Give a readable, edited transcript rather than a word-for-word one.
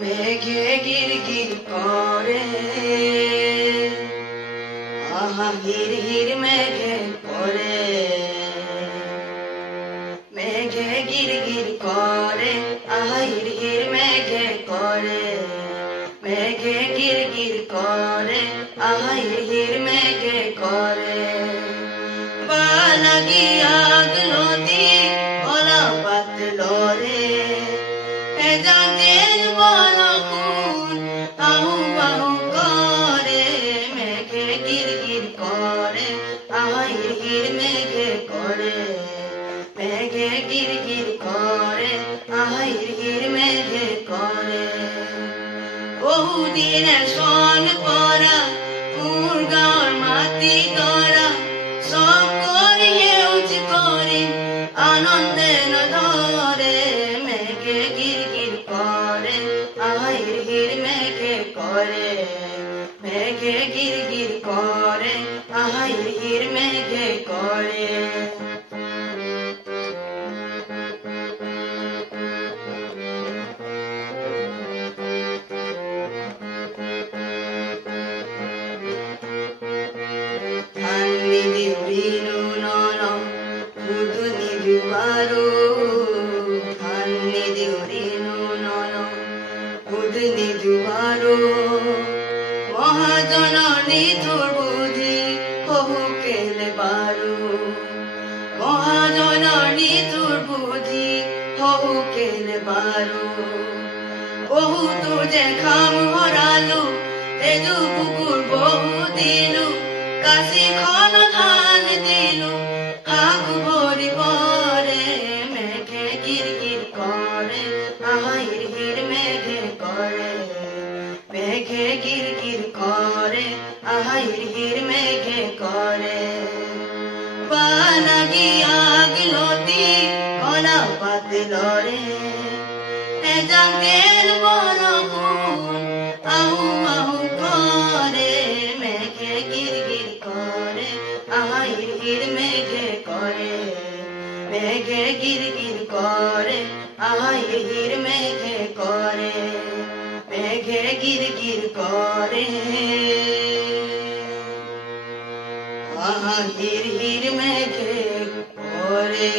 মেঘে গির গির করে আহা হির হির মেঘে পরে মেঘে গির গির করে আহা হির হির মেঘে করে মেঘে গির গির করে আহা হির হির মেঘে করে বালাগি আগ নদী ওলা পাতলো রে এ জাগের বলকুন আহু আহু করে মেঘে গির গির করে আহা হির হির মেঘে করে মেঘে গির গির করে আহা হির হির মেঘে করে বহুদিনের সন পরা কুরগাঁর মাটি ধরা সব করিয়ে উঁচ করি আনন্দে ধরে মেঘে গির গির করে আহা হির হির মেঘে করে মেঘে গির গির করে আহা হির হির মেঘে করে মহাজননী দুর্বুদ্ধি হহু কেলে বারু মহাজননী দুর্বুদ্ধি হহু কেলে বারু বহু তুজে খাম হরালু তেজু বুকুর বহু দিলু কাশি খন ধান দিলু হাগু ভরি ভরে মেঘে গির গির করে আহা হির হির মেঘে করে মেঘে গির গির করে আহা হির হির মেঘে করে বালাগি আগ নদী ওলা পাতলো রে এ জাগের বলকুন আহু আহু করে মেঘে গির গির করে আহা হির হির মেঘে করে মেঘে গির গির করে আহা হির হির মেঘে করে মেঘে গির গির করে আহা হির হির মেঘে করে